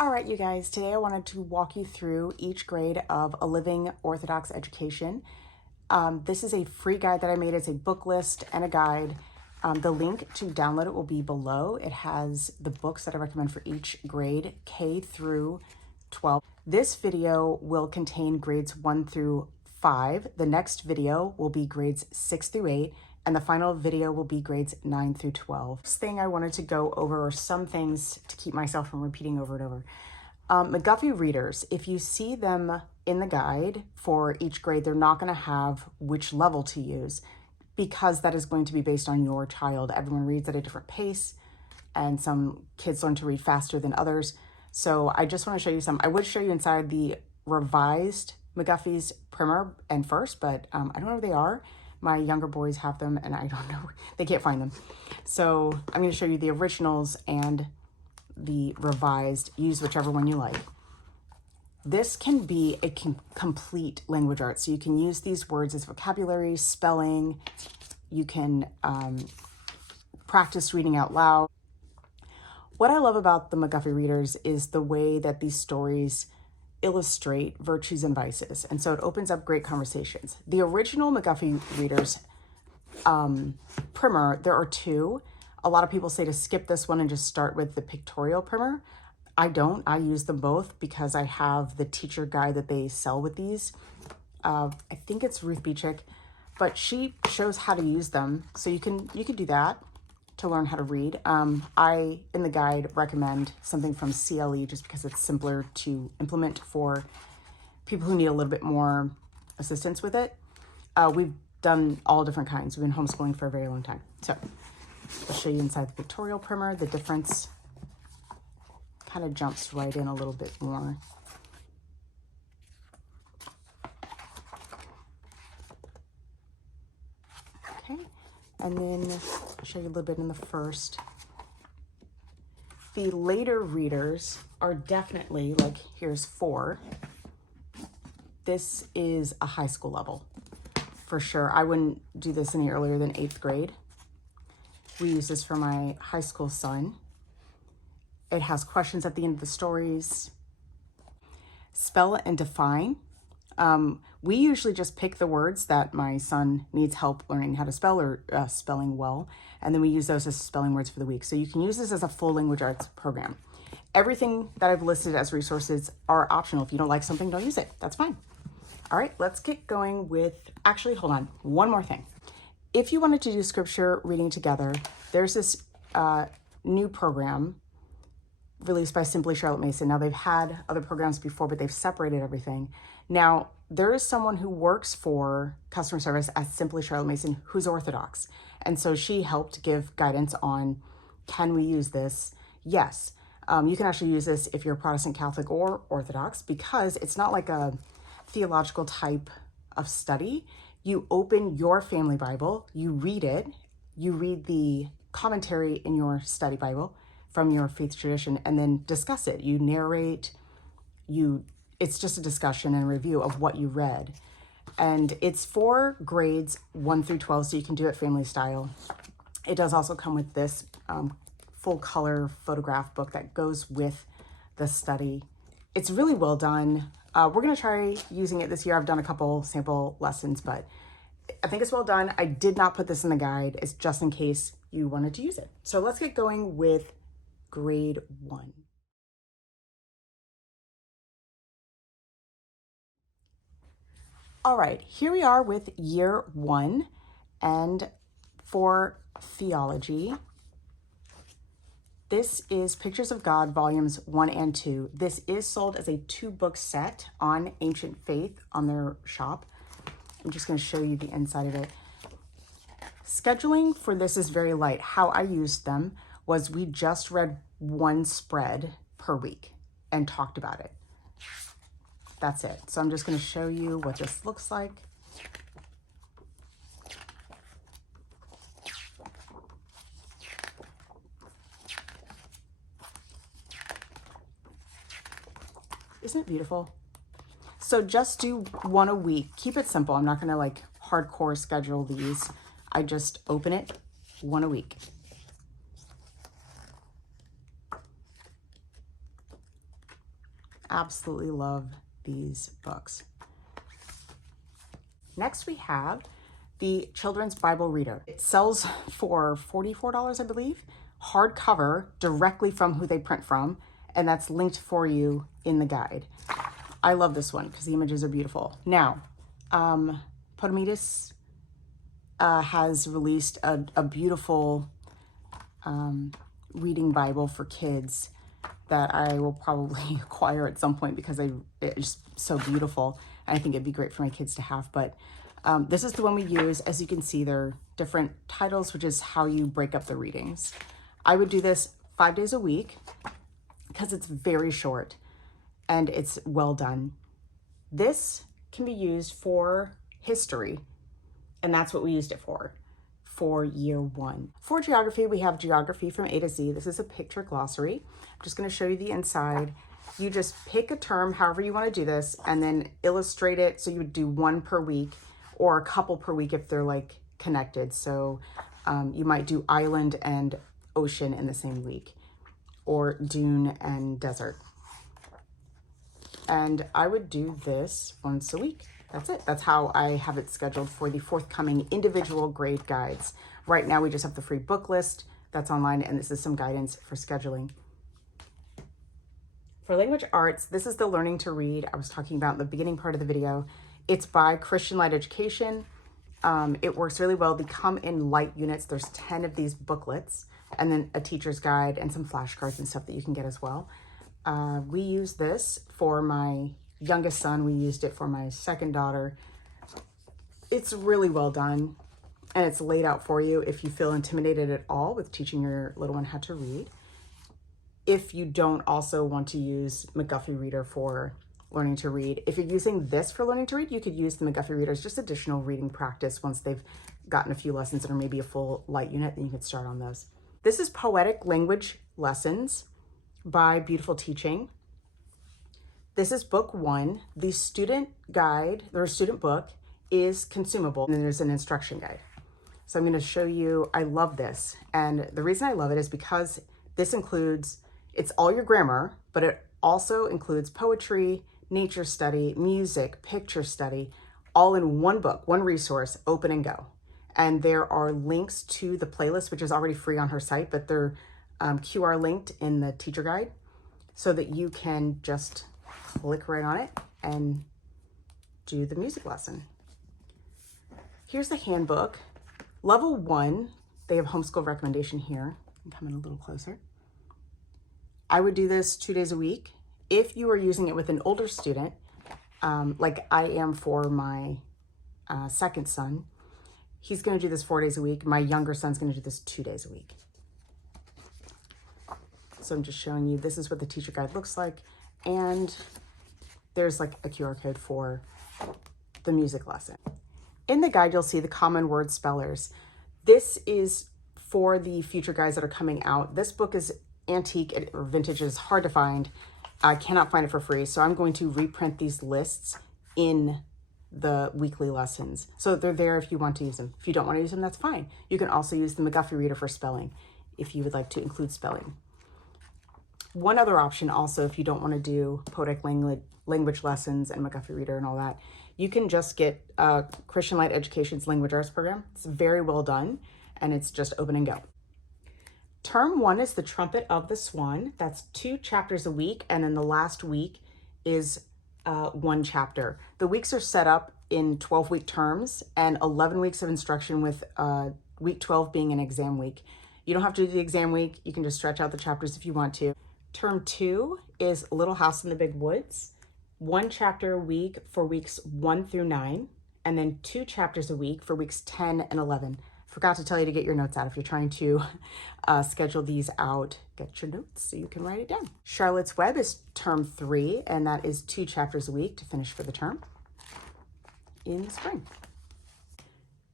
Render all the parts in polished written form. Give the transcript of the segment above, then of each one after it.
All right, you guys, today I wanted to walk you through each grade of A Living Orthodox Education. This is a free guide that I made. It's a book list and a guide. The link to download it will be below. It has the books that I recommend for each grade, K through 12. This video will contain grades 1 through 5. The next video will be grades 6 through 8. And the final video will be grades 9 through 12. First thing I wanted to go over are some things to keep myself from repeating over and over. McGuffey readers, if you see them in the guide for each grade, they're not going to have which level to use because that is going to be based on your child. Everyone reads at a different pace and some kids learn to read faster than others. So I just want to show you some. I would show you inside the revised McGuffey's primer and first, but I don't know where they are. My younger boys have them and I don't know, they can't find them. So I'm going to show you the originals and the revised. Use whichever one you like. This can be a complete language art. So you can use these words as vocabulary, spelling. You can practice reading out loud. What I love about the McGuffey readers is the way that these stories illustrate virtues and vices. And so it opens up great conversations. The original McGuffey readers primer, there are two. A lot of people say to skip this one and just start with the pictorial primer. I don't. I use them both because I have the teacher guide that they sell with these. I think it's Ruth Beachick, but she shows how to use them. So you can do that to learn how to read. I, in the guide, recommend something from CLE just because it's simpler to implement for people who need a little bit more assistance with it. We've done all different kinds. We've been homeschooling for a very long time. So I'll show you inside the pictorial primer. The difference kind of jumps right in a little bit more. Okay. And then I'll show you a little bit in the first. The later readers are definitely, like, here's 4. This is a high school level for sure. I wouldn't do this any earlier than 8th grade. We use this for my high school son. It has questions at the end of the stories. Spell and define. We usually just pick the words that my son needs help learning how to spell or spelling well, and then we use those as spelling words for the week. So you can use this as a full language arts program. Everything that I've listed as resources are optional. If you don't like something, don't use it. That's fine. All right, let's get going with, actually, hold on, one more thing. If you wanted to do scripture reading together, there's this new program released by Simply Charlotte Mason. Now, they've had other programs before, but they've separated everything. Now, there is someone who works for customer service at Simply Charlotte Mason who's Orthodox. And so she helped give guidance on, can we use this? Yes. You can actually use this if you're Protestant, Catholic, or Orthodox, because it's not like a theological type of study. You open your family Bible, you read it, you read the commentary in your study Bible from your faith tradition, and then discuss it. You narrate, it's just a discussion and review of what you read. And it's for grades 1 through 12, so you can do it family style. It does also come with this full color photograph book that goes with the study. It's really well done. We're gonna try using it this year. I've done a couple sample lessons, but I think it's well done. I did not put this in the guide. It's just in case you wanted to use it. So let's get going with grade 1. All right, here we are with year 1, and for theology, this is Pictures of God, volumes 1 and 2. This is sold as a 2-book set on Ancient Faith on their shop. I'm just going to show you the inside of it. Scheduling for this is very light. How I used them was we just read 1 spread per week and talked about it. That's it. So I'm just going to show you what this looks like. Isn't it beautiful? So just do 1 a week. Keep it simple. I'm not going to like hardcore schedule these. I just open it 1 a week. Absolutely love these books. Next we have the Children's Bible Reader. It sells for $44, I believe, hardcover directly from who they print from, and that's linked for you in the guide. I love this one because the images are beautiful. Now, Podemitis has released a beautiful reading Bible for kids that I will probably acquire at some point because it's so beautiful. And I think it'd be great for my kids to have. But this is the one we use. As you can see, there are different titles, which is how you break up the readings. I would do this 5 days a week because it's very short and it's well done. This can be used for history, and that's what we used it for year 1. For geography, we have Geography from A to Z. This is a picture glossary. I'm just going to show you the inside. You just pick a term, however you want to do this, and then illustrate it. So you would do 1 per week or a couple per week if they're like connected. So you might do island and ocean in the same week, or dune and desert. And I would do this once a week. That's it. That's how I have it scheduled for the forthcoming individual grade guides. Right now, we just have the free book list that's online, and this is some guidance for scheduling. For language arts, this is the Learning to Read I was talking about in the beginning part of the video. It's by Christian Light Education. It works really well. They come in light units. There's 10 of these booklets, and then a teacher's guide and some flashcards and stuff that you can get as well. We use this for my youngest son. We used it for my second daughter. It's really well done, and it's laid out for you if you feel intimidated at all with teaching your little one how to read. If you don't also want to use McGuffey Reader for learning to read. If you're using this for learning to read, you could use the McGuffey Reader as just additional reading practice. Once they've gotten a few lessons or maybe a full light unit, then you could start on those. This is Poetic Language Lessons by Beautiful Teaching. This is book 1. The student guide, or student book, is consumable, and then there's an instruction guide. So I'm going to show you, I love this. And the reason I love it is because this includes, it's all your grammar, but it also includes poetry, nature study, music, picture study, all in one book, one resource, open and go. And there are links to the playlist, which is already free on her site, but they're QR linked in the teacher guide so that you can just click right on it and do the music lesson. Here's the handbook. Level 1, they have homeschool recommendation here. I'm coming a little closer. I would do this 2 days a week. If you are using it with an older student, like I am for my second son, he's going to do this 4 days a week. My younger son's going to do this 2 days a week. So I'm just showing you, this is what the teacher guide looks like. And there's like a QR code for the music lesson. In the guide, you'll see the common word spellers. This is for the future guides that are coming out. This book is antique or vintage. It's hard to find. I cannot find it for free. So I'm going to reprint these lists in the weekly lessons. So they're there if you want to use them. If you don't want to use them, that's fine. You can also use the McGuffey Reader for spelling if you would like to include spelling. One other option also, if you don't want to do poetic language lessons and McGuffey Reader and all that, you can just get Christian Light Education's language arts program. It's very well done, and it's just open and go. Term 1 is the Trumpet of the Swan. That's 2 chapters a week, and then the last week is 1 chapter. The weeks are set up in 12-week terms and 11 weeks of instruction, with week 12 being an exam week. You don't have to do the exam week. You can just stretch out the chapters if you want to. Term 2 is Little House in the Big Woods. 1 chapter a week for weeks 1 through 9, and then 2 chapters a week for weeks 10 and 11. Forgot to tell you to get your notes out. If you're trying to schedule these out, get your notes so you can write it down. Charlotte's Web is term 3, and that is 2 chapters a week to finish for the term in the spring.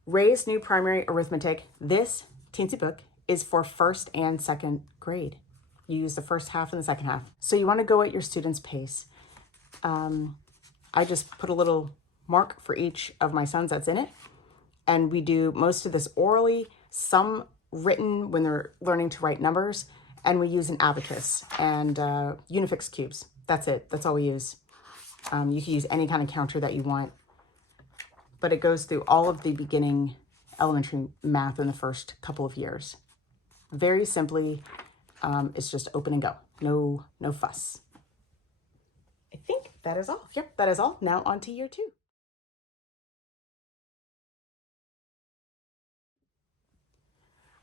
Ray's New Primary Arithmetic. This teensy book is for 1st and 2nd grade. You use the first half and the second half. So you want to go at your student's pace. I just put a little mark for each of my sons that's in it. And we do most of this orally, some written when they're learning to write numbers, And we use an abacus and Unifix cubes. That's it. That's all we use. You can use any kind of counter that you want, but it goes through all of the beginning elementary math in the first couple of years. Very simply, it's just open and go. No fuss. I think that is all. Yep, that is all. Now on to year 2.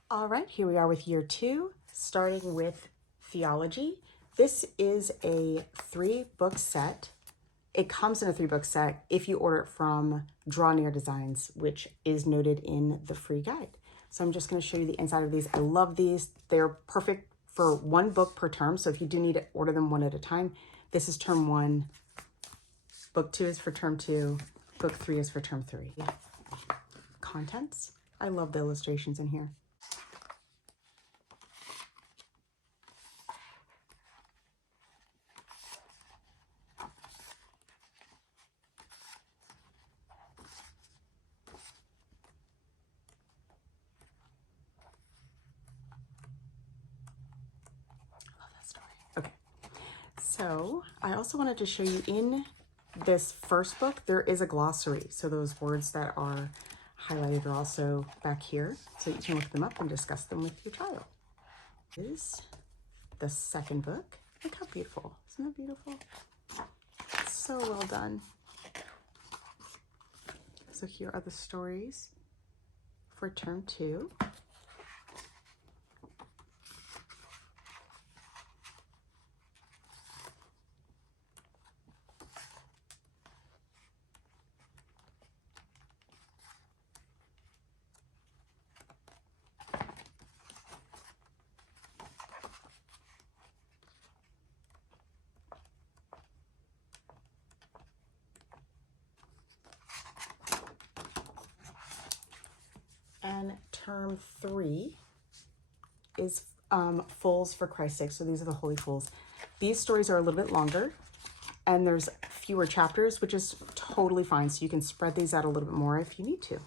All right, here we are with year 2, starting with theology. This is a 3-book set. It comes in a 3-book set if you order it from Draw Near Designs, which is noted in the free guide. So I'm just going to show you the inside of these. I love these. They're perfect for 1 book per term. So if you do need to order them one at a time, this is term 1. Book 2 is for term 2. Book 3 is for term 3. Contents. I love the illustrations in here. Okay, so I also wanted to show you in this first book, there is a glossary. So those words that are highlighted are also back here. So you can look them up and discuss them with your child. This is the second book. Look how beautiful. Isn't that beautiful? So well done. So here are the stories for term 2. And term 3 is Fools for Christ's sake. So these are the Holy Fools. These stories are a little bit longer and there's fewer chapters, which is totally fine. So you can spread these out a little bit more if you need to.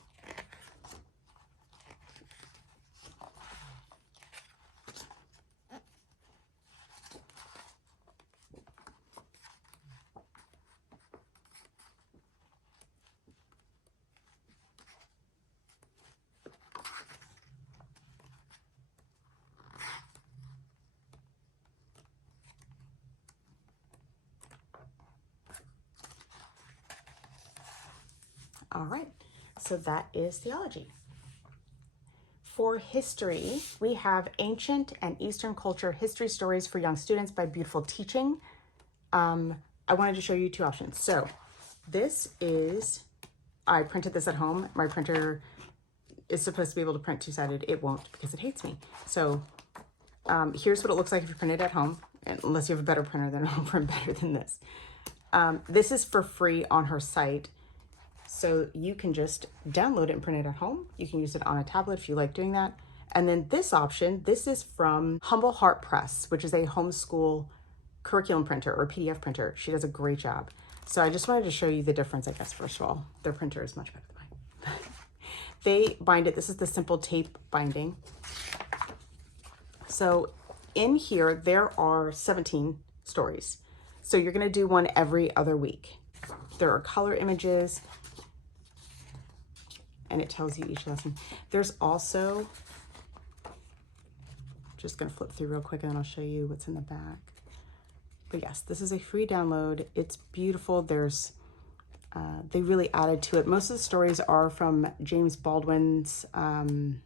All right, so that is theology. For history, we have Ancient and Eastern Culture History Stories for Young Students by Beautiful Teaching. I wanted to show you 2 options. So this is, I printed this at home. My printer is supposed to be able to print 2-sided. It won't because it hates me. So here's what it looks like if you print it at home, unless you have a better printer, then it'll print better than this. This is for free on her site. So you can just download it and print it at home. You can use it on a tablet if you like doing that. And then this option, this is from Humble Heart Press, which is a homeschool curriculum printer or PDF printer. She does a great job. So I just wanted to show you the difference, I guess, first of all. Their printer is much better than mine. They bind it. This is the simple tape binding. So in here, there are 17 stories. So you're going to do one every other week. There are color images, and it tells you each lesson. There's also, just gonna flip through real quick and then I'll show you what's in the back. But yes, this is a free download. It's beautiful. There's, they really added to it. Most of the stories are from James Baldwin's, from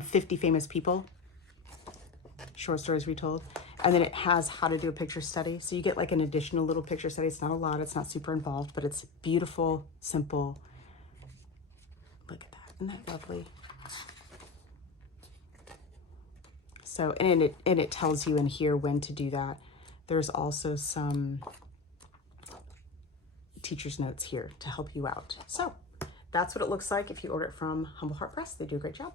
50 Famous People, short stories retold. And then it has how to do a picture study. So you get like an additional little picture study. It's not a lot, it's not super involved, but it's beautiful, simple. Look at that, isn't that lovely? So, and it tells you in here when to do that. There's also some teacher's notes here to help you out. So that's what it looks like if you order it from Humble Heart Press. They do a great job.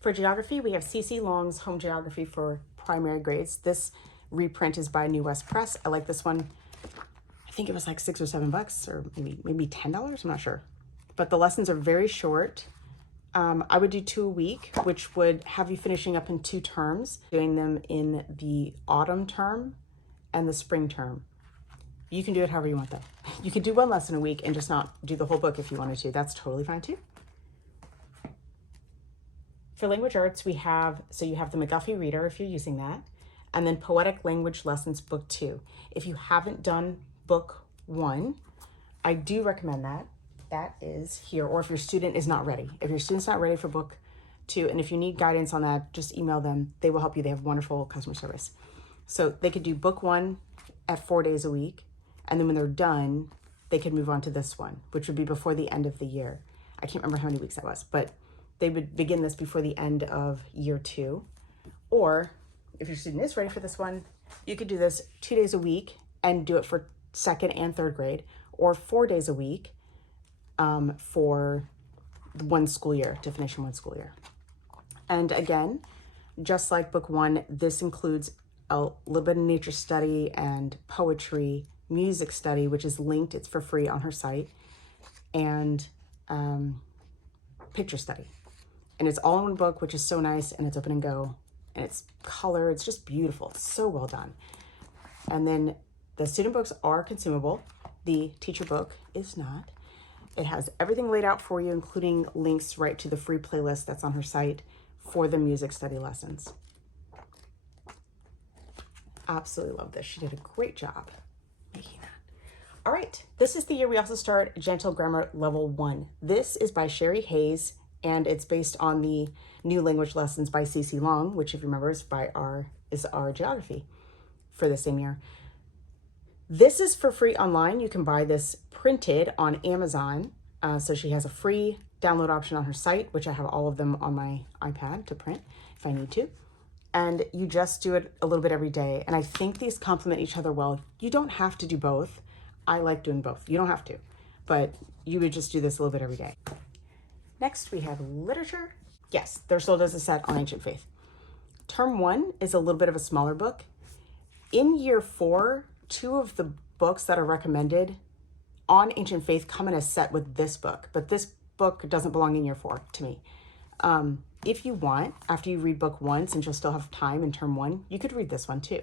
For geography, we have C.C. Long's Home Geography for primary grades. This reprint is by New West Press. I like this one. I think it was like $6 or $7 or maybe $10. I'm not sure. But the lessons are very short. I would do 2 a week, which would have you finishing up in 2 terms, doing them in the autumn term and the spring term. You can do it however you want though. You could do 1 lesson a week and just not do the whole book if you wanted to. That's totally fine too. For language arts, we have, so you have the McGuffey Reader if you're using that, and then Poetic Language Lessons Book 2. If you haven't done Book 1, I do recommend that. That is here, or if your student is not ready. If your student's not ready for Book 2, and if you need guidance on that, just email them. They will help you. They have wonderful customer service. So they could do Book 1 at 4 days a week, and then when they're done, they could move on to this one, which would be before the end of the year. I can't remember how many weeks that was, but they would begin this before the end of year 2. Or if your student is ready for this one, you could do this 2 days a week and do it for 2nd and 3rd grade, or 4 days a week for 1 school year, to finish in 1 school year. And again, just like Book 1, this includes a little bit of nature study and poetry, music study, which is linked, it's for free on her site, and picture study. And it's all in 1 book, which is so nice, and it's open and go, and it's color, it's just beautiful. It's so well done. And then the student books are consumable. The teacher book is not. It has everything laid out for you, including links right to the free playlist that's on her site for the music study lessons. Absolutely love this. She did a great job making that. All right, this is the year we also start Gentle Grammar Level 1. This is by Sherry Hayes, and it's based on the New Language Lessons by C.C. Long, which, if you remember, is our geography for the same year. This is for free online. You can buy this printed on Amazon. So she has a free download option on her site, which I have all of them on my iPad to print if I need to. And you just do it a little bit every day. And I think these complement each other well. You don't have to do both. I like doing both. You don't have to, but you would just do this a little bit every day. Next, we have literature. Yes, there still does a set on ancient faith. Term 1 is a little bit of a smaller book. In year 4, 2 of the books that are recommended on ancient faith come in a set with this book, but this book doesn't belong in year 4 to me. If you want, after you read Book 1, since you'll still have time in term 1, you could read this one too.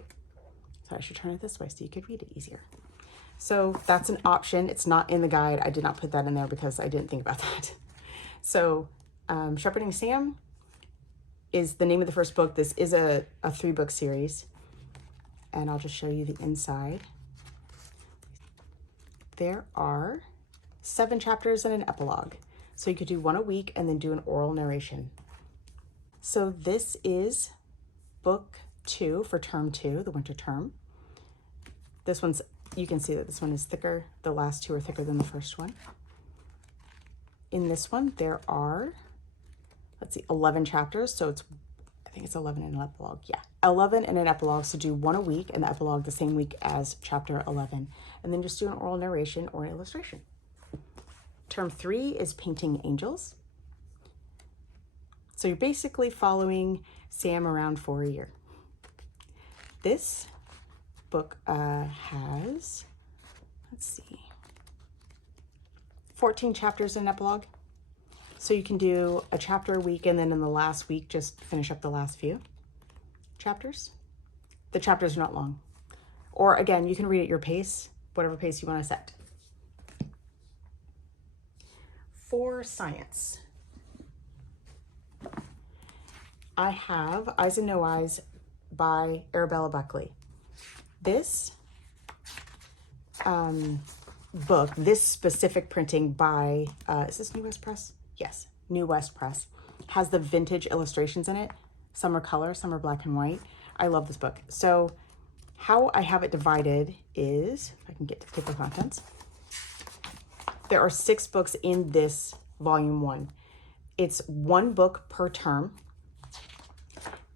So I should turn it this way so you could read it easier. So that's an option. It's not in the guide. I did not put that in there because I didn't think about that. So Shepherding Sam is the name of the first book. This is a 3-book series. And I'll just show you the inside. There are 7 chapters and an epilogue. So you could do 1 a week and then do an oral narration. So this is Book 2 for term 2, the winter term. This one's, you can see that this one is thicker. The last 2 are thicker than the first one. In this one, there are, let's see, 11 chapters. So it's, I think it's 11 and an epilogue. Yeah, 11 and an epilogue. So do 1 a week and the epilogue the same week as chapter 11. And then just do an oral narration or an illustration. Term 3 is Painting Angels. So you're basically following Sam around for a year. This book has, let's see, 14 chapters and an epilogue. So you can do a chapter a week and then in the last week, just finish up the last few chapters. The chapters are not long. Or again, you can read at your pace, whatever pace you want to set. For science, I have Eyes and No Eyes by Arabella Buckley. This book, this specific printing by, is this New West Press? Yes, New West Press, has the vintage illustrations in it. Some are color, some are black and white. I love this book. So how I have it divided is, if I can get to the table of contents, there are 6 books in this volume 1. It's 1 book per term,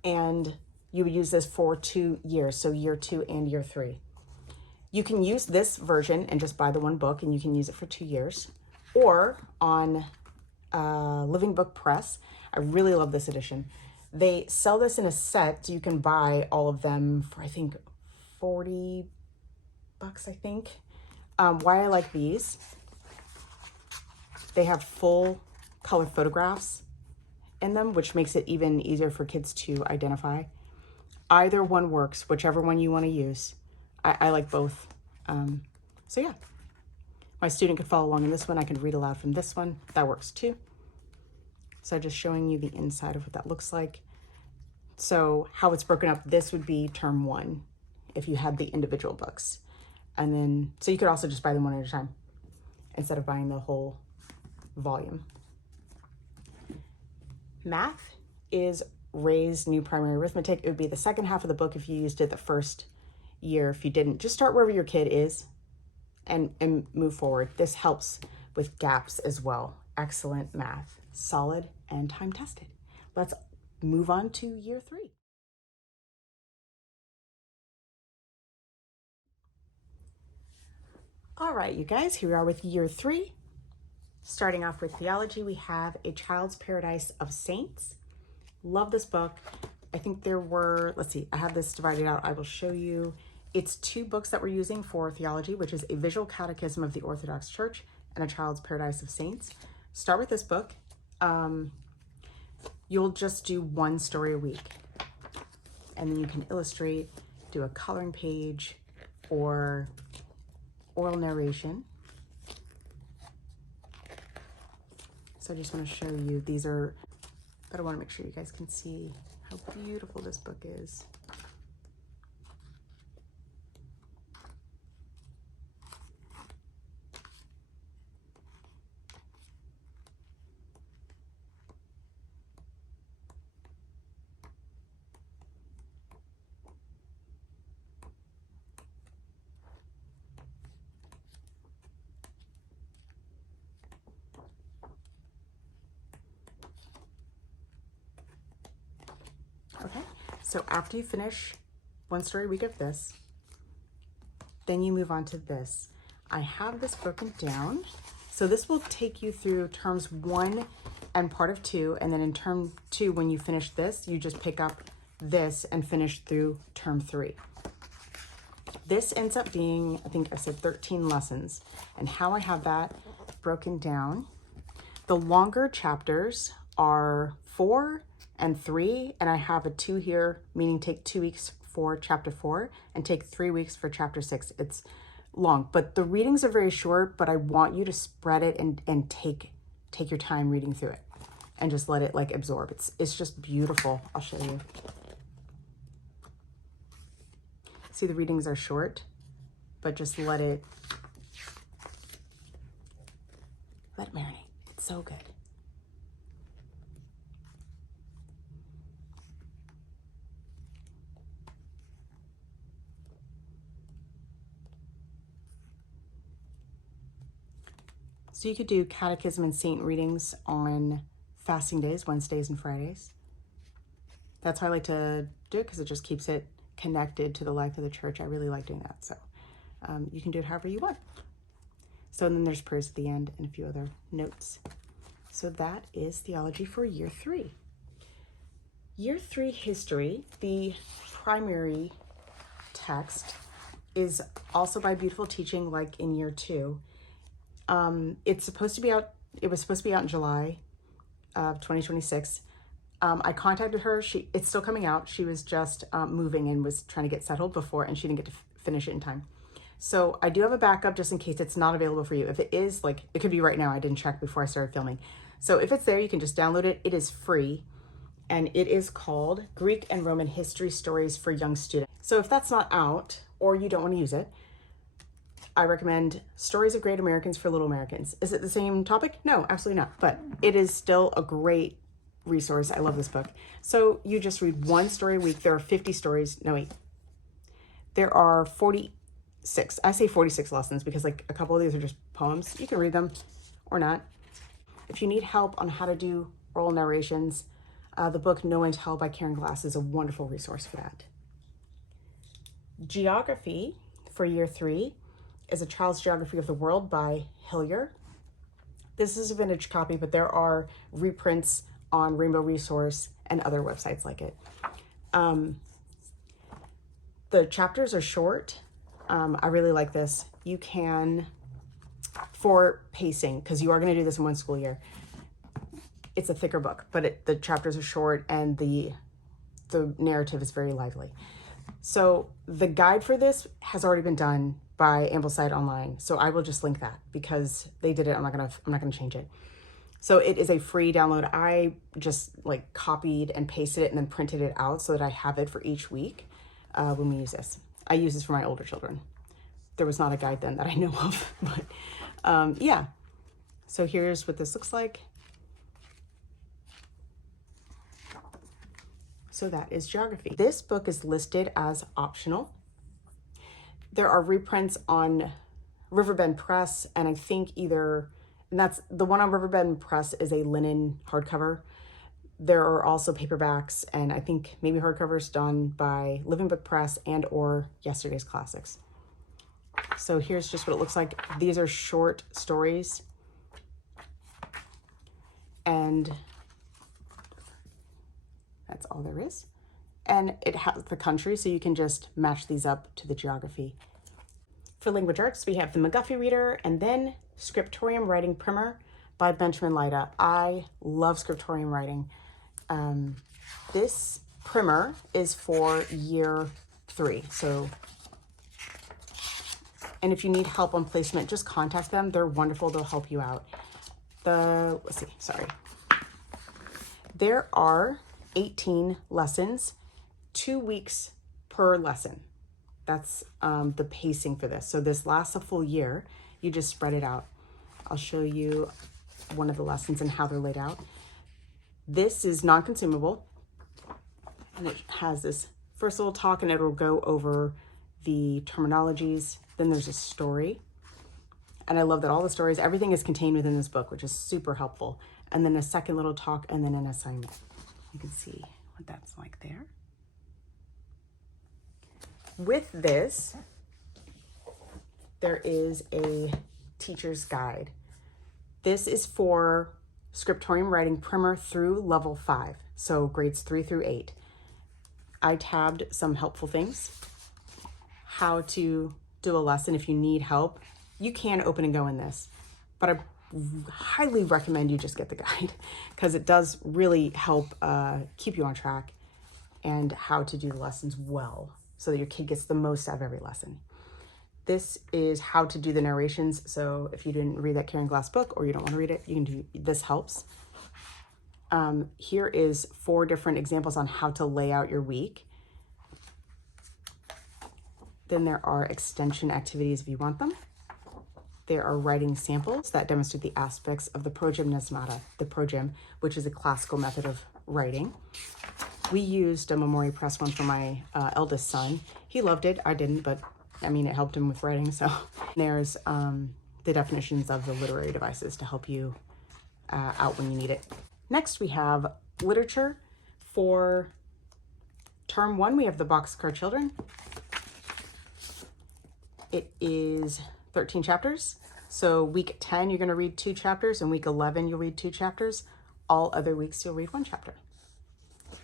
and you would use this for 2 years, so year 2 and year 3. You can use this version and just buy the 1 book, and you can use it for 2 years. Or on Living Book Press, I really love this edition. They sell this in a set, so you can buy all of them for, I think, $40, I think. Why I like these, they have full color photographs in them, which makes it even easier for kids to identify. Either one works, whichever one you want to use. I like both. So yeah, my student could follow along in this one. I can read aloud from this one. That works too. So just showing you the inside of what that looks like. So how it's broken up, this would be term 1 if you had the individual books. And then, so you could also just buy them one at a time instead of buying the whole volume. Math is Ray's New Primary Arithmetic. It would be the second half of the book if you used it the first year. If you didn't, just start wherever your kid is and move forward. This helps with gaps as well. Excellent math, solid and time tested. Let's move on to year 3. All right, you guys, here we are with year 3. Starting off with theology, we have A Child's Paradise of Saints. Love this book. I think there were, let's see, I have this divided out. I will show you. It's 2 books that we're using for theology, which is A Visual Catechism of the Orthodox Church and A Child's Paradise of Saints. Start with this book. You'll just do 1 story a week. And then you can illustrate, do a coloring page or oral narration. So I just want to show you, these are, but I want to make sure you guys can see how beautiful this book is. Okay, so after you finish 1 story a week of this, then you move on to this. I have this broken down. So this will take you through terms 1 and part of 2. And then in term 2, when you finish this, you just pick up this and finish through term 3. This ends up being, I think I said 13 lessons. And how I have that broken down, the longer chapters are 4 and 3, and I have a 2 here, meaning take 2 weeks for chapter 4 and take 3 weeks for chapter 6. It's long, but the readings are very short, but I want you to spread it and take your time reading through it and just let it like absorb. It's just beautiful. I'll show you. See, the readings are short, but just let it marinate. It's so good. So you could do catechism and saint readings on fasting days, Wednesdays and Fridays. That's how I like to do it because it just keeps it connected to the life of the church. I really like doing that. So you can do it however you want. So then there's prayers at the end and a few other notes. So that is theology for year 3. Year 3 history, the primary text is also by Beautiful Teaching, like in year 2. It's supposed to be out. It was supposed to be out in July of 2026. I contacted her. It's still coming out. She was just moving and was trying to get settled before, and she didn't get to finish it in time. So I do have a backup just in case it's not available for you. If it is, like, it could be right now. I didn't check before I started filming. So if it's there, you can just download it. It is free, and it is called Greek and Roman History Stories for Young Students. So if that's not out or you don't want to use it, I recommend Stories of Great Americans for Little Americans. Is it the same topic? No, absolutely not. But it is still a great resource. I love this book. So you just read 1 story a week. There are 50 stories. No, wait. There are 46. I say 46 lessons because like a couple of these are just poems. You can read them or not. If you need help on how to do oral narrations, the book No One Tell by Karen Glass is a wonderful resource for that. Geography for year 3 is A Child's Geography of the World by Hillier. This is a vintage copy, but there are reprints on Rainbow Resource and other websites like it. The chapters are short. I really like this. You can, for pacing, because you are going to do this in 1 school year, it's a thicker book, but the chapters are short and the narrative is very lively. So the guide for this has already been done by Ambleside Online. So I will just link that because they did it. I'm not gonna change it. So it is a free download. I just like copied and pasted it and then printed it out so that I have it for each week when we use this. I use this for my older children. There was not a guide then that I know of, but yeah. So here's what this looks like. So that is geography. This book is listed as optional. There are reprints on Riverbend Press, and I think and that's the one on Riverbend Press is a linen hardcover. There are also paperbacks, and I think maybe hardcovers done by Living Book Press and or Yesterday's Classics. So here's just what it looks like. These are short stories, and that's all there is. And it has the country, so you can just match these up to the geography. For language arts, we have the McGuffey Reader and then Scriptorium Writing Primer by Benjamin Lida. I love scriptorium writing. This primer is for year 3. So, and if you need help on placement, just contact them. They're wonderful. They'll help you out. Let's see, sorry. There are 18 lessons, 2 weeks per lesson. That's the pacing for this. So this lasts a full year. You just spread it out. I'll show you one of the lessons and how they're laid out. This is non-consumable, and it has this first little talk, and it'll go over the terminologies. Then there's a story, and I love that all the stories, everything is contained within this book, which is super helpful. And then a second little talk, and then an assignment. You can see what that's like there. With this, there is a teacher's guide. This is for Scriptorium Writing Primer through level 5, so grades 3 through 8. I tabbed some helpful things. How to do a lesson if you need help. You can open and go in this, but I highly recommend you just get the guide because it does really help keep you on track and how to do the lessons well so that your kid gets the most out of every lesson. This is how to do the narrations. So if you didn't read that Karen Glass book or you don't want to read it, you can do this helps. Here is 4 different examples on how to lay out your week. Then there are extension activities if you want them. There are writing samples that demonstrate the aspects of the progymnasmata, the progym, which is a classical method of writing. We used a Memori Press one for my eldest son. He loved it. I didn't, but I mean, it helped him with writing. So there's the definitions of the literary devices to help you out when you need it. Next, we have literature. For term 1, we have the Boxcar Children. It is 13 chapters. So week 10, you're going to read 2 chapters, and week 11, you'll read 2 chapters. All other weeks, you'll read 1 chapter.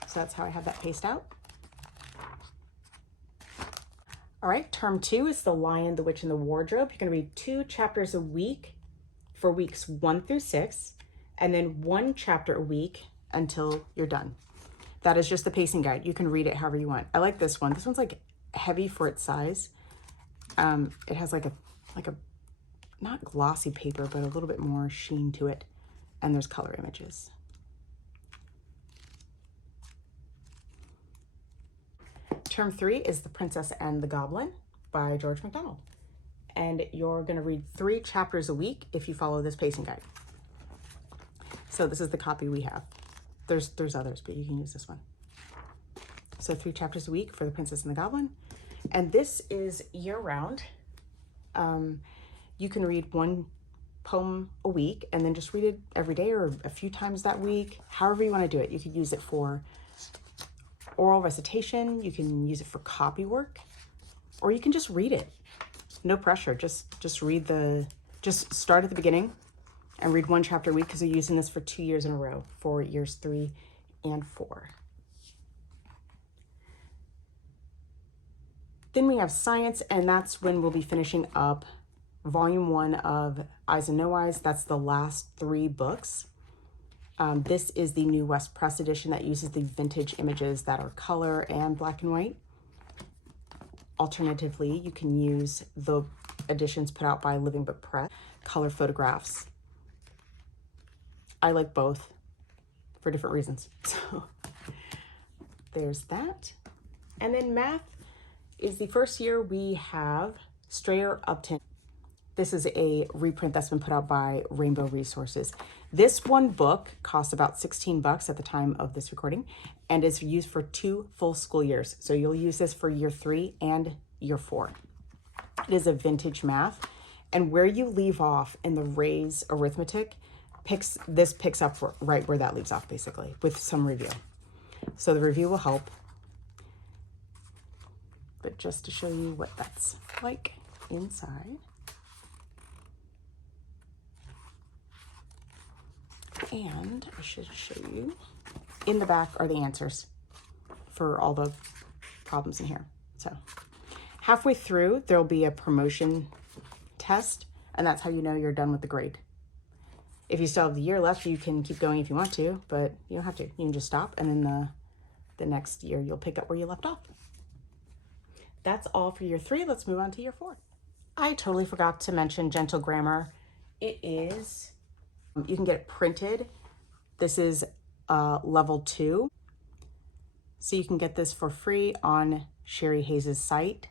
So that's how I have that paced out. All right, term 2 is The Lion, the Witch, and the Wardrobe. You're going to read 2 chapters a week for weeks 1 through 6, and then 1 chapter a week until you're done. That is just the pacing guide. You can read it however you want. I like this one. This one's like heavy for its size. It has like a not glossy paper, but a little bit more sheen to it. And there's color images. Term 3 is The Princess and the Goblin by George MacDonald. And you're going to read 3 chapters a week if you follow this pacing guide. So this is the copy we have. There's others, but you can use this one. So 3 chapters a week for The Princess and the Goblin. And this is year-round. You can read 1 poem a week and then just read it every day or a few times that week, however you want to do it. You could use it for oral recitation, you can use it for copy work, or you can just read it. No pressure, just start at the beginning and read 1 chapter a week because you're using this for 2 years in a row for years 3 and 4. Then we have science, and that's when we'll be finishing up volume 1 of Eyes and No Eyes. That's the last 3 books. This is the New West Press edition that uses the vintage images that are color and black and white. Alternatively, you can use the editions put out by Living Book Press, color photographs. I like both for different reasons. So there's that. And then math is the first year we have Strayer Upton. This is a reprint that's been put out by Rainbow Resources. This one book costs about 16 bucks at the time of this recording and is used for 2 full school years. So you'll use this for year 3 and year 4. It is a vintage math, and where you leave off in the Ray's arithmetic this picks up right where that leaves off, basically, with some review. So the review will help, but just to show you what that's like inside. And I should show you, in the back are the answers for all the problems in here. So halfway through, there'll be a promotion test, and that's how you know you're done with the grade. If you still have the year left, you can keep going if you want to, but you don't have to. You can just stop, and then the next year you'll pick up where you left off. That's all for year 3. Let's move on to year 4. I totally forgot to mention Gentle Grammar. It is, you can get it printed. This is level 2. So you can get this for free on Sherry Hayes' site,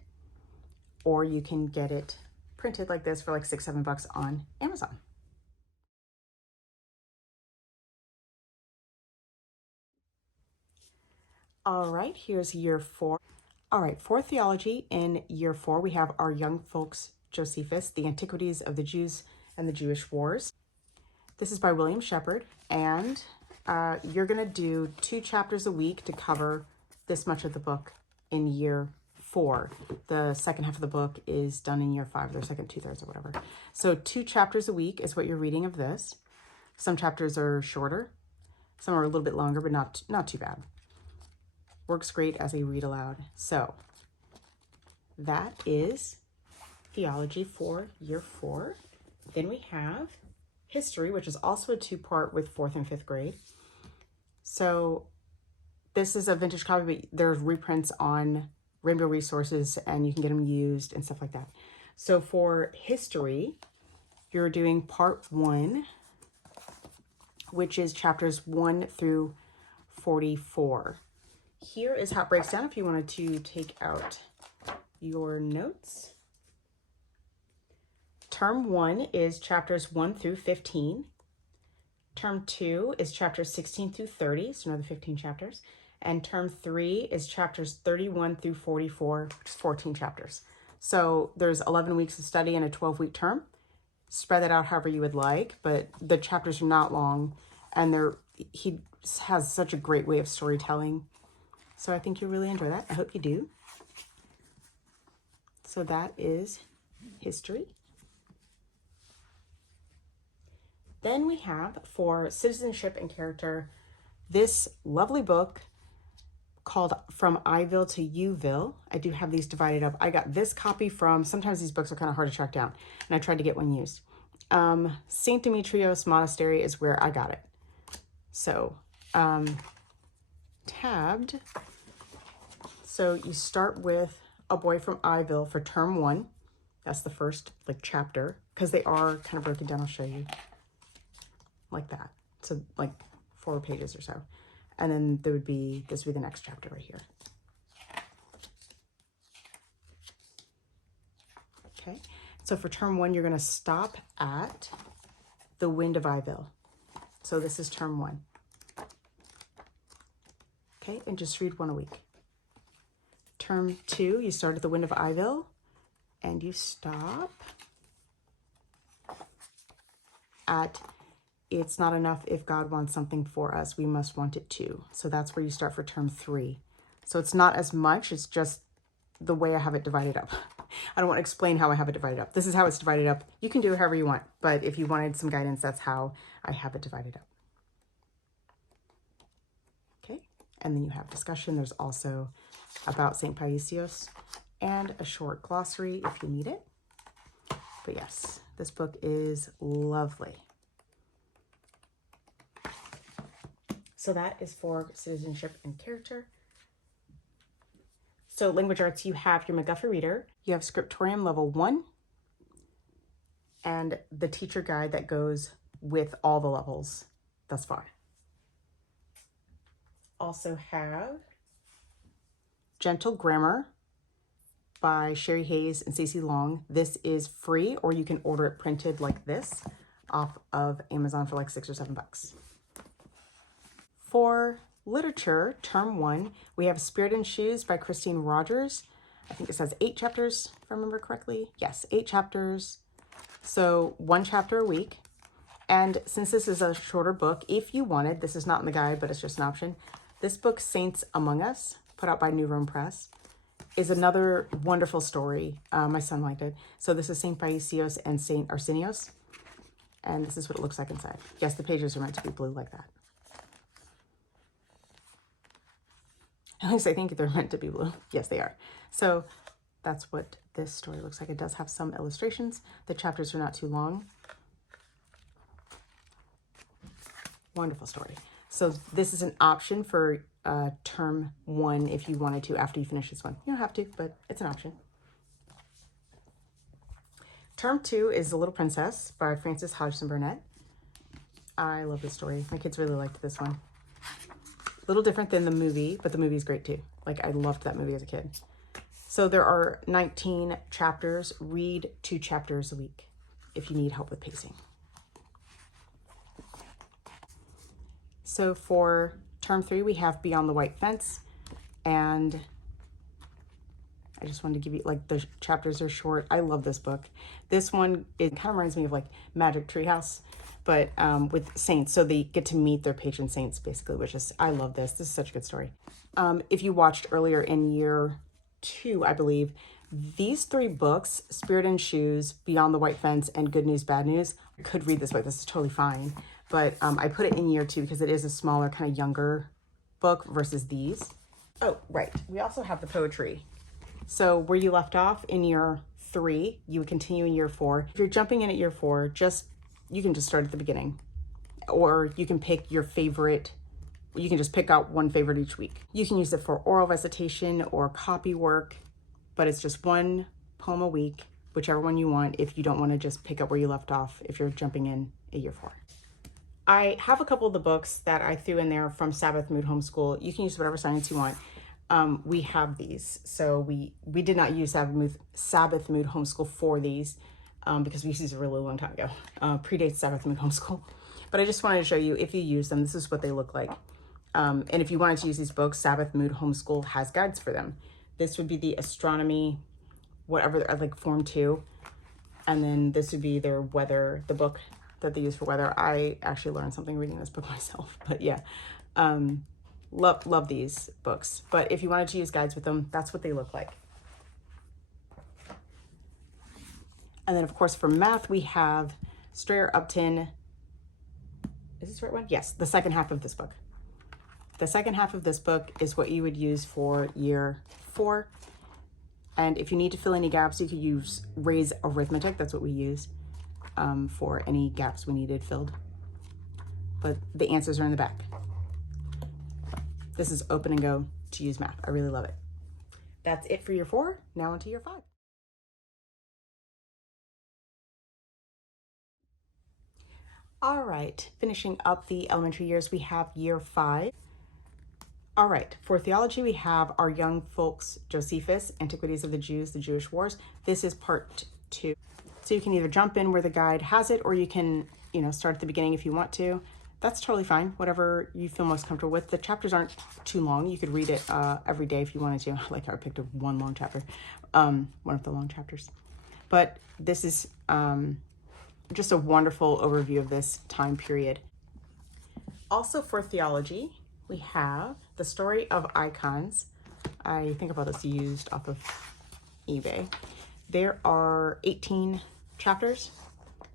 or you can get it printed like this for like $6-7 bucks on Amazon. All right, here's year 4. All right, for theology in year 4, we have our Young Folks Josephus, The Antiquities of the Jews and the Jewish Wars. This is by William Shepard, and you're gonna do 2 chapters a week to cover this much of the book in year 4. The second half of the book is done in year 5, the second 2/3 or whatever. So 2 chapters a week is what you're reading of this. Some chapters are shorter, some are a little bit longer, but not too bad. Works great as a read aloud. So that is theology for year 4. Then we have history, which is also a 2-part with 4th and 5th grade. So this is a vintage copy, but there's reprints on Rainbow Resources and you can get them used and stuff like that. So for history, you're doing part 1, which is chapters 1 through 44. Here is how it breaks down if you wanted to take out your notes. Term 1 is chapters 1 through 15. Term 2 is chapters 16 through 30, so another 15 chapters. And term 3 is chapters 31 through 44, which is 14 chapters. So there's 11 weeks of study in a 12-week term. Spread that out however you would like, but the chapters are not long, and he has such a great way of storytelling. So I think you'll really enjoy that. I hope you do. So that is history. Then we have, for citizenship and character, this lovely book called From Iville to Uville. I do have these divided up. I got this copy from, sometimes these books are kind of hard to track down, and I tried to get one used. St. Demetrios Monastery is where I got it. So, tabbed. So you start with A Boy from Iville for term 1. That's the first chapter, because they are kind of broken down. I'll show you like that. So like 4 pages or so. And then this would be the next chapter right here. Okay. So for term 1, you're going to stop at The Wind of Iville. So this is term 1. Okay. And just read 1 a week. Term 2, you start at The Wind of Iville and you stop at It's Not Enough If God Wants Something For Us, We Must Want It Too. So that's where you start for term 3. So it's not as much, it's just the way I have it divided up. I don't want to explain how I have it divided up. This is how it's divided up. You can do it however you want, but if you wanted some guidance, that's how I have it divided up. Okay, and then you have discussion. There's also about St. Paisios and a short glossary if you need it. But yes, this book is lovely. So that is for citizenship and character. So language arts, you have your MacGuffin reader, you have scriptorium level 1, and the teacher guide that goes with all the levels thus far. Also have Gentle Grammar by Sherry Hayes and Stacey Long. This is free, or you can order it printed like this off of Amazon for like $6 or $7. For literature, term 1, we have Spirit and Shoes by Christine Rogers. I think it says 8 chapters, if I remember correctly. Yes, 8 chapters. So 1 chapter a week. And since this is a shorter book, if you wanted, this is not in the guide, but it's just an option. This book, Saints Among Us, put out by New Rome Press, is another wonderful story. My son liked it. So this is Saint Paisios and Saint Arsenios. And this is what it looks like inside. Yes, the pages are meant to be blue like that. At least I think they're meant to be blue. Yes, they are. So that's what this story looks like. It does have some illustrations. The chapters are not too long. Wonderful story. So this is an option for term 1 if you wanted to after you finish this one. You don't have to, but it's an option. Term 2 is The Little Princess by Frances Hodgson Burnett. I love this story. My kids really liked this one. A little different than the movie, but the movie's great too. Like, I loved that movie as a kid. So there are 19 chapters. Read 2 chapters a week if you need help with pacing. So for term 3, we have Beyond the White Fence. And I just wanted to give you, like, the chapters are short. I love this book. This one, it kind of reminds me of like Magic Treehouse, but with saints. So they get to meet their patron saints, basically, which is, I love this. This is such a good story. If you watched earlier in year 2, I believe, these 3 books, Spirit and Shoes, Beyond the White Fence, and Good News, Bad News, I could read this book. This is totally fine. But I put it in year 2 because it is a smaller, kind of younger book versus these. Oh, right. We also have the poetry. So where you left off in year 3, you would continue in year 4. If you're jumping in at year 4, you can just start at the beginning. Or you can pick your favorite. You can just pick out one favorite each week. You can use it for oral recitation or copy work, but it's just 1 poem a week, whichever one you want, if you don't want to just pick up where you left off if you're jumping in at year 4. I have a couple of the books that I threw in there from Sabbath Mood Homeschool. You can use whatever science you want. We have these. So we did not use Sabbath Mood Homeschool for these because we used these a really long time ago. Predates Sabbath Mood Homeschool. But I just wanted to show you, if you use them, this is what they look like. And if you wanted to use these books, Sabbath Mood Homeschool has guides for them. This would be the astronomy, whatever, like form 2. And then this would be their weather, the book that they use for weather. I actually learned something reading this book myself, but yeah. Love these books. But if you wanted to use guides with them, that's what they look like. And then of course for math, we have Strayer Upton. Is this the right one? Yes, the second half of this book. The second half of this book is what you would use for year 4. And if you need to fill any gaps, you could use Ray's Arithmetic. That's what we used for any gaps we needed filled. But the answers are in the back. This is open and go to use math. I really love it. That's it for year 4. Now into year 5. All right, finishing up the elementary years, we have year 5. All right, for theology, we have Our Young Folks Josephus, Antiquities of the Jews, the Jewish Wars. This is part 2. So you can either jump in where the guide has it, or you can, start at the beginning if you want to. That's totally fine, whatever you feel most comfortable with. The chapters aren't too long. You could read it every day if you wanted to. Like I picked up one long chapter, one of the long chapters. But this is just a wonderful overview of this time period. Also for theology, we have The Story of Icons. I think about this used off of eBay. There are 18 chapters.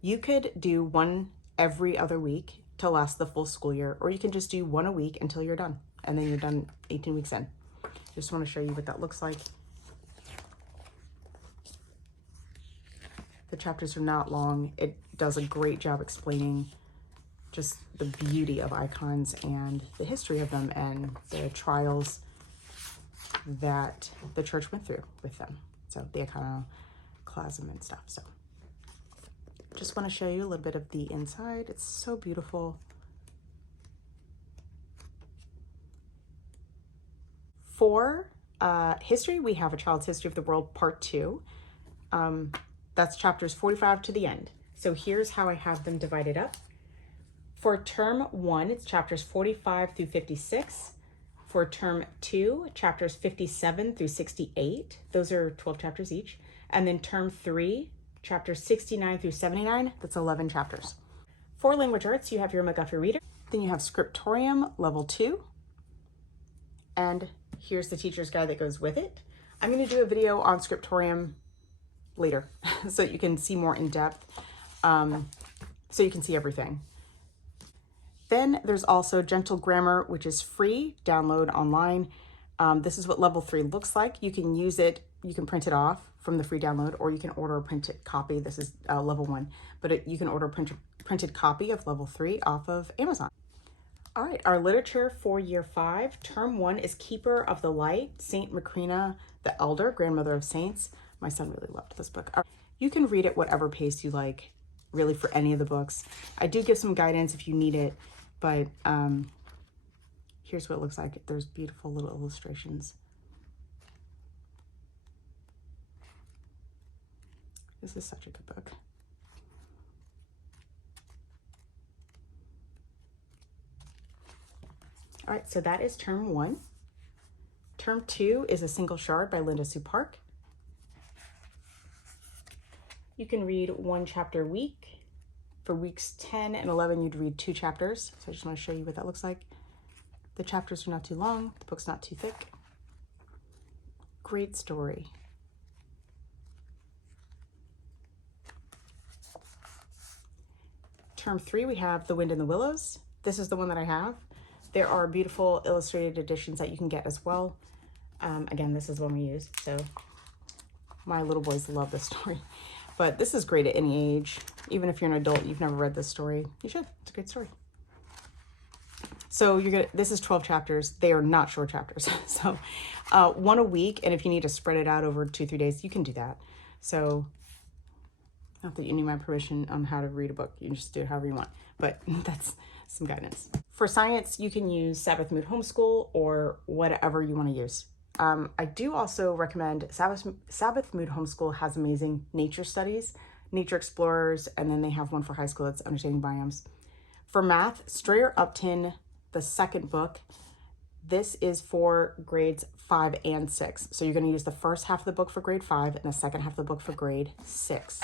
You could do one every other week to last the full school year, or you can just do one a week until you're done, and then you're done 18 weeks in. Just want to show you what that looks like. The chapters are not long. It does a great job explaining just the beauty of icons and the history of them and the trials that the church went through with them. So the iconoclasm and stuff. So just want to show you a little bit of the inside. It's so beautiful. For history, we have A Child's History of the World Part 2. That's chapters 45 to the end. So here's how I have them divided up. For term 1, it's chapters 45 through 56. For term 2, chapters 57 through 68. Those are 12 chapters each. And then term 3, chapters 69 through 79. That's 11 chapters. For language arts, you have your McGuffey Reader. Then you have Scriptorium Level 2. And here's the teacher's guide that goes with it. I'm going to do a video on Scriptorium later so you can see more in depth, so you can see everything. Then there's also Gentle Grammar, which is free, download online. This is what level 3 looks like. You can use it, you can print it off from the free download, or you can order a printed copy. This is level 1, but you can order a printed copy of level 3 off of Amazon. All right, our literature for year 5, term 1 is Keeper of the Light, Saint Macrina the Elder, Grandmother of Saints. My son really loved this book. You can read it whatever pace you like, really, for any of the books. I do give some guidance if you need it, but here's what it looks like. There's beautiful little illustrations. This is such a good book. All right, so that is term 1. Term 2 is A Single Shard by Linda Sue Park. You can read 1 chapter a week. For weeks 10 and 11, you'd read 2 chapters. So I just want to show you what that looks like. The chapters are not too long. The book's not too thick. Great story. Term 3, we have The Wind in the Willows. This is the one that I have. There are beautiful illustrated editions that you can get as well. Again, this is the one we use. So my little boys love this story. But this is great at any age. Even if you're an adult, you've never read this story, you should. It's a great story. So this is 12 chapters. They are not short chapters. So 1 a week, and if you need to spread it out over 2-3 days, you can do that. So not that you need my permission on how to read a book. You can just do it however you want. But that's some guidance. For science, you can use Sabbath Mood Homeschool or whatever you want to use. I do also recommend Sabbath Mood Homeschool has amazing nature studies, nature explorers, and then they have one for high school that's Understanding Biomes. For math, Strayer Upton, the second book, this is for grades 5 and 6. So you're going to use the first half of the book for grade 5 and the second half of the book for grade 6.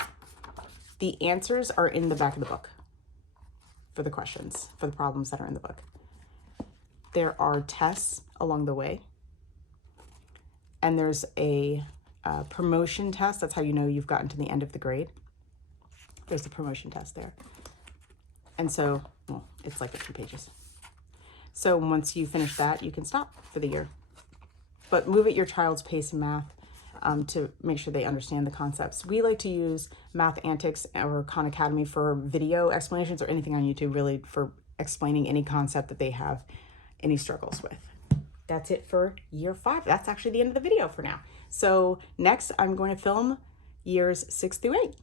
The answers are in the back of the book for the questions, for the problems that are in the book. There are tests along the way. And there's a promotion test. That's how you know you've gotten to the end of the grade. There's the promotion test there. And so, well, it's like a few pages. So once you finish that, you can stop for the year. But move at your child's pace in math to make sure they understand the concepts. We like to use Math Antics or Khan Academy for video explanations, or anything on YouTube really for explaining any concept that they have any struggles with. That's it for year 5. That's actually the end of the video for now. So next I'm going to film years 6 through 8.